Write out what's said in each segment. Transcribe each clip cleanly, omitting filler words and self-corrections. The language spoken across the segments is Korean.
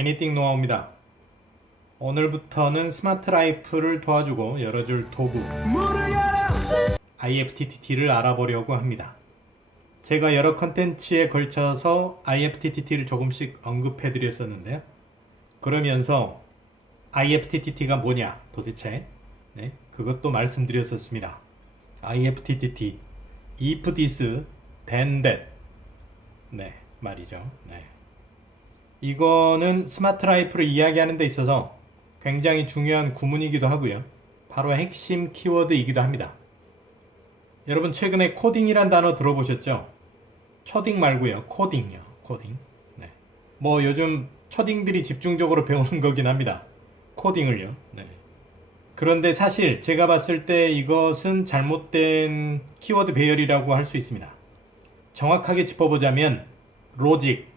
애니띵 노하우입니다. 오늘부터는 스마트 라이프를 도와주고 열어줄 도구 IFTTT를 알아보려고 합니다. 제가 여러 컨텐츠에 걸쳐서 IFTTT를 조금씩 언급해 드렸었는데요. 그러면서 IFTTT가 뭐냐 도대체 그것도 말씀드렸었습니다. IFTTT if this then that 말이죠. 이거는 스마트 라이프를 이야기하는 데 있어서 굉장히 중요한 구문이기도 하고요. 바로 핵심 키워드이기도 합니다. 여러분 최근에 코딩이란 단어 들어보셨죠? 초딩 말고요. 코딩요. 코딩. 뭐 요즘 초딩들이 집중적으로 배우는 거긴 합니다. 코딩을요. 그런데 사실 제가 봤을 때 이것은 잘못된 키워드 배열이라고 할 수 있습니다. 정확하게 짚어보자면 로직,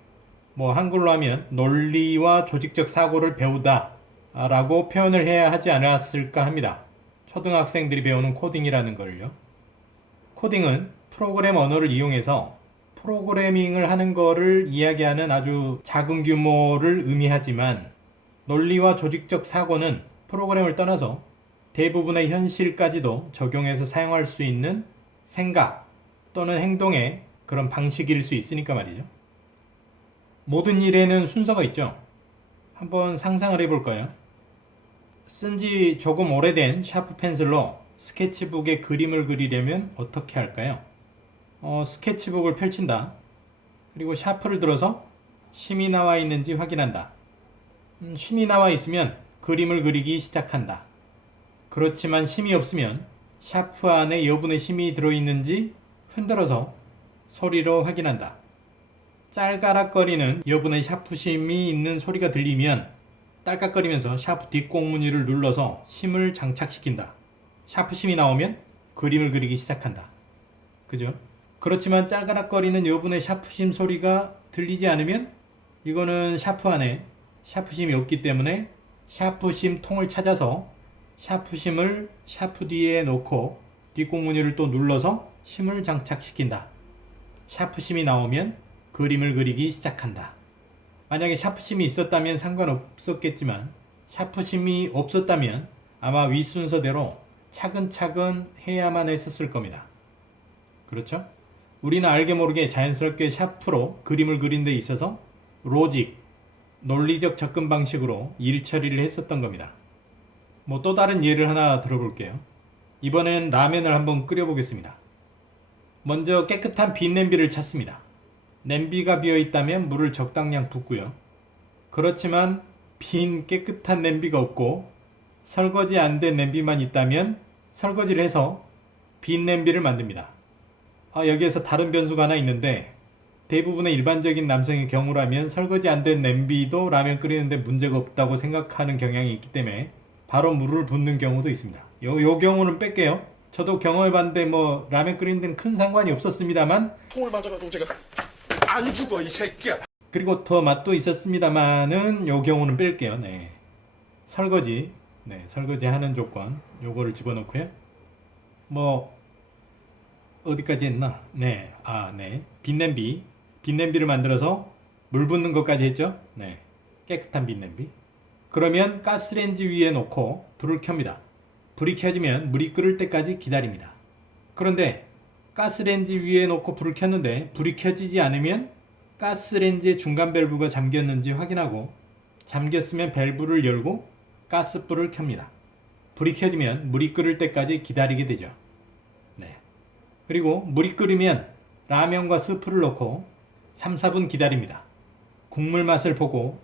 한글로 하면 논리와 조직적 사고를 배우다 라고 표현을 해야 하지 않았을까 합니다. 초등학생들이 배우는 코딩이라는 걸요. 코딩은 프로그램 언어를 이용해서 프로그래밍을 하는 거를 이야기하는 아주 작은 규모를 의미하지만, 논리와 조직적 사고는 프로그램을 떠나서 대부분의 현실까지도 적용해서 사용할 수 있는 생각 또는 행동의 그런 방식일 수 있으니까 말이죠. 모든 일에는 순서가 있죠. 한번 상상을 해볼까요? 쓴지 조금 오래된 샤프 펜슬로 스케치북에 그림을 그리려면 어떻게 할까요? 스케치북을 펼친다. 그리고 샤프를 들어서 심이 나와 있는지 확인한다. 심이 나와 있으면 그림을 그리기 시작한다. 그렇지만 심이 없으면 샤프 안에 여분의 심이 들어있는지 흔들어서 소리로 확인한다. 짤가락거리는 여분의 샤프심이 있는 소리가 들리면 딸깍거리면서 샤프 뒷꽁무니를 눌러서 심을 장착시킨다. 샤프심이 나오면 그림을 그리기 시작한다. 그죠? 그렇지만 짤가락거리는 여분의 샤프심 소리가 들리지 않으면 이거는 샤프 안에 샤프심이 없기 때문에 샤프심 통을 찾아서 샤프심을 샤프 뒤에 놓고 뒷꽁무니를 또 눌러서 심을 장착시킨다. 샤프심이 나오면 그림을 그리기 시작한다. 만약에 샤프심이 있었다면 상관없었겠지만 샤프심이 없었다면 아마 윗순서대로 차근차근 해야만 했었을 겁니다. 그렇죠? 우리는 알게 모르게 자연스럽게 샤프로 그림을 그린 데 있어서 로직, 논리적 접근 방식으로 일 처리를 했었던 겁니다. 또 다른 예를 하나 들어볼게요. 이번엔 라면을 한번 끓여보겠습니다. 먼저 깨끗한 빈 냄비를 찾습니다. 냄비가 비어있다면 물을 적당량 붓고요. 그렇지만 빈 깨끗한 냄비가 없고 설거지 안 된 냄비만 있다면 설거지를 해서 빈 냄비를 만듭니다. 여기에서 다른 변수가 하나 있는데, 대부분의 일반적인 남성의 경우라면 설거지 안 된 냄비도 라면 끓이는데 문제가 없다고 생각하는 경향이 있기 때문에 바로 물을 붓는 경우도 있습니다. 요 경우는 뺄게요. 저도 경험해봤는데 라면 끓이는 데는 큰 상관이 없었습니다만 통을 맞아가지고 제가 안 죽어 이 새끼야. 그리고 더 맛도 있었습니다만은 요 경우는 뺄게요. 설거지 하는 조건 요거를 집어넣고요. 어디까지 했나? 빈냄비를 만들어서 물 붓는 것까지 했죠. 깨끗한 빈냄비. 그러면 가스레인지 위에 놓고 불을 켭니다. 불이 켜지면 물이 끓을 때까지 기다립니다. 그런데 가스레인지 위에 놓고 불을 켰는데 불이 켜지지 않으면 가스레인지의 중간 밸브가 잠겼는지 확인하고, 잠겼으면 밸브를 열고 가스불을 켭니다. 불이 켜지면 물이 끓을 때까지 기다리게 되죠. 그리고 물이 끓으면 라면과 스프를 넣고 3, 4분 기다립니다. 국물 맛을 보고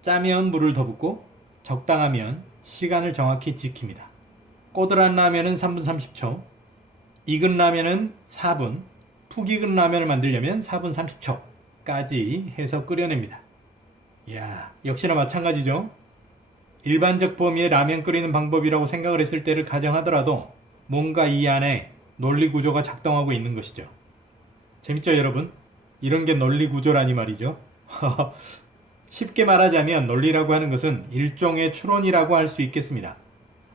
짜면 물을 더 붓고 적당하면 시간을 정확히 지킵니다. 꼬들한 라면은 3분 30초, 익은 라면은 4분, 푹 익은 라면을 만들려면 4분 30초까지 해서 끓여냅니다. 역시나 마찬가지죠. 일반적 범위의 라면 끓이는 방법이라고 생각을 했을 때를 가정하더라도 뭔가 이 안에 논리 구조가 작동하고 있는 것이죠. 재밌죠, 여러분? 이런 게 논리 구조라니 말이죠. 쉽게 말하자면 논리라고 하는 것은 일종의 추론이라고 할 수 있겠습니다.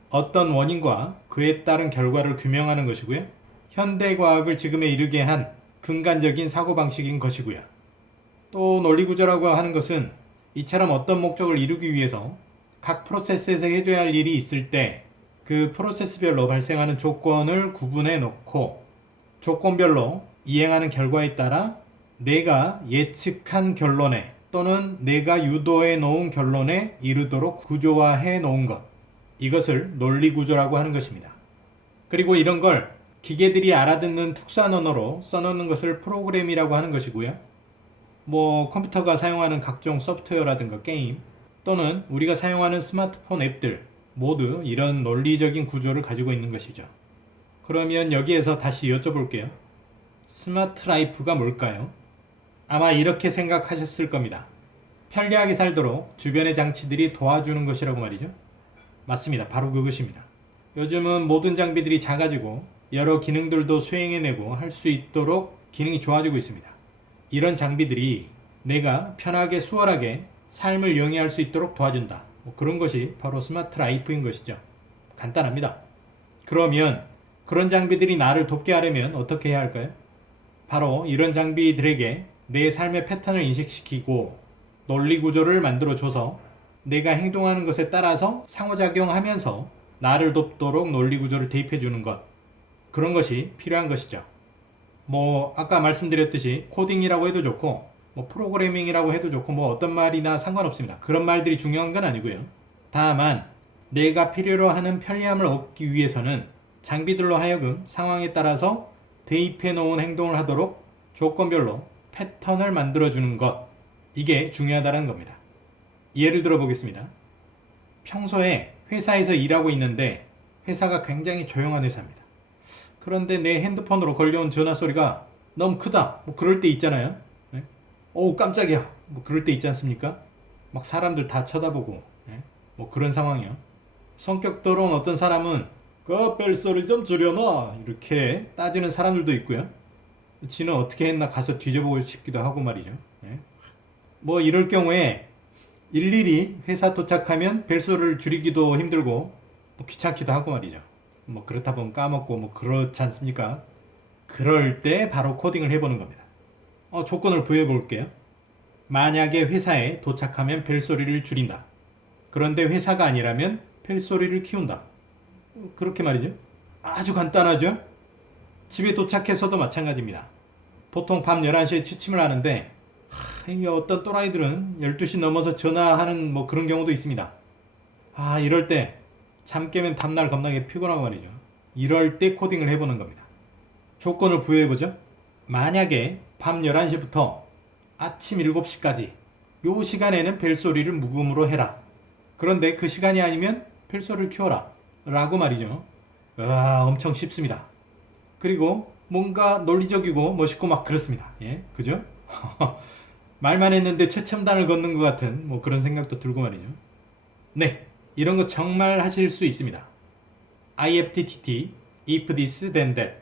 어떤 원인과 그에 따른 결과를 규명하는 것이고요. 현대과학을 지금에 이르게 한 근간적인 사고방식인 것이고요. 또 논리구조라고 하는 것은 이처럼 어떤 목적을 이루기 위해서 각 프로세스에서 해줘야 할 일이 있을 때 그 프로세스별로 발생하는 조건을 구분해 놓고 조건별로 이행하는 결과에 따라 내가 예측한 결론에 또는 내가 유도해 놓은 결론에 이르도록 구조화해 놓은 것. 이것을 논리구조라고 하는 것입니다. 그리고 이런 걸 기계들이 알아듣는 특수한 언어로 써놓는 것을 프로그램이라고 하는 것이고요. 뭐 컴퓨터가 사용하는 각종 소프트웨어라든가 게임 또는 우리가 사용하는 스마트폰 앱들 모두 이런 논리적인 구조를 가지고 있는 것이죠. 그러면 여기에서 다시 여쭤볼게요. 스마트 라이프가 뭘까요? 아마 이렇게 생각하셨을 겁니다. 편리하게 살도록 주변의 장치들이 도와주는 것이라고 말이죠. 맞습니다. 바로 그것입니다. 요즘은 모든 장비들이 작아지고 여러 기능들도 수행해내고 할 수 있도록 기능이 좋아지고 있습니다. 이런 장비들이 내가 편하게 수월하게 삶을 영위할 수 있도록 도와준다. 뭐 그런 것이 바로 스마트 라이프인 것이죠. 간단합니다. 그러면 그런 장비들이 나를 돕게 하려면 어떻게 해야 할까요? 바로 이런 장비들에게 내 삶의 패턴을 인식시키고 논리 구조를 만들어줘서 내가 행동하는 것에 따라서 상호작용하면서 나를 돕도록 논리 구조를 대입해주는 것. 그런 것이 필요한 것이죠. 뭐 아까 말씀드렸듯이 코딩이라고 해도 좋고 뭐 프로그래밍이라고 해도 좋고 뭐 어떤 말이나 상관없습니다. 그런 말들이 중요한 건 아니고요. 다만 내가 필요로 하는 편리함을 얻기 위해서는 장비들로 하여금 상황에 따라서 대입해 놓은 행동을 하도록 조건별로 패턴을 만들어주는 것. 이게 중요하다는 겁니다. 예를 들어 보겠습니다. 평소에 회사에서 일하고 있는데 회사가 굉장히 조용한 회사입니다. 그런데 내 핸드폰으로 걸려온 전화 소리가 너무 크다. 뭐 그럴 때 있잖아요. 네? 어우 깜짝이야. 뭐 그럴 때 있지 않습니까? 막 사람들 다 쳐다보고 네? 뭐 그런 상황이요. 성격 더러운 어떤 사람은 그 벨소리 좀 줄여놔 이렇게 따지는 사람들도 있고요. 지는 어떻게 했나 가서 뒤져보고 싶기도 하고 말이죠. 네? 뭐 이럴 경우에 일일이 회사 도착하면 벨소리를 줄이기도 힘들고 뭐 귀찮기도 하고 말이죠. 뭐 그렇다 보면 까먹고 뭐 그렇지 않습니까? 그럴 때 바로 코딩을 해보는 겁니다. 조건을 부여해 볼게요. 만약에 회사에 도착하면 벨소리를 줄인다. 그런데 회사가 아니라면 벨소리를 키운다. 그렇게 말이죠. 아주 간단하죠? 집에 도착해서도 마찬가지입니다. 보통 밤 11시에 취침을 하는데 이게 어떤 또라이들은 12시 넘어서 전화하는 뭐 그런 경우도 있습니다. 이럴 때 잠 깨면 다음날 겁나게 피곤하고 말이죠. 이럴 때 코딩을 해보는 겁니다. 조건을 부여해보죠. 만약에 밤 11시부터 아침 7시까지 요 시간에는 벨소리를 무음으로 해라. 그런데 그 시간이 아니면 벨소리를 켜라. 라고 말이죠. 엄청 쉽습니다. 그리고 뭔가 논리적이고 멋있고 막 그렇습니다. 예, 그죠? 말만 했는데 최첨단을 걷는 것 같은 뭐 그런 생각도 들고 말이죠. 네, 이런 거 정말 하실 수 있습니다. IFTTT, if this then that,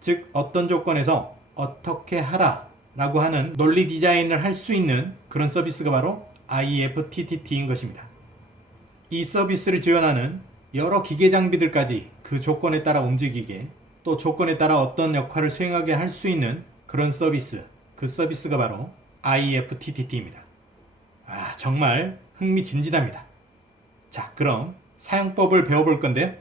즉 어떤 조건에서 어떻게 하라 라고 하는 논리 디자인을 할 수 있는 그런 서비스가 바로 IFTTT인 것입니다. 이 서비스를 지원하는 여러 기계 장비들까지 그 조건에 따라 움직이게 또 조건에 따라 어떤 역할을 수행하게 할 수 있는 그런 서비스, 그 서비스가 바로 IFTTT입니다. 정말 흥미진진합니다. 자, 그럼 사용법을 배워볼 건데요.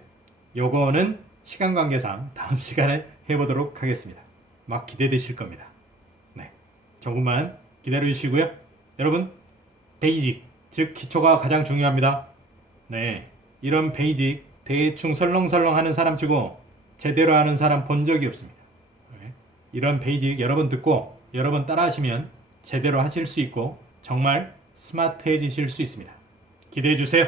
요거는 시간 관계상 다음 시간에 해보도록 하겠습니다. 막 기대되실 겁니다. 네, 조금만 기다려주시고요. 여러분, 베이직, 즉 기초가 가장 중요합니다. 네, 이런 베이직 대충 설렁설렁 하는 사람 치고 제대로 하는 사람 본 적이 없습니다. 네, 이런 베이직 여러 번 듣고 여러 번 따라 하시면 제대로 하실 수 있고 정말 스마트해지실 수 있습니다. 기대해 주세요.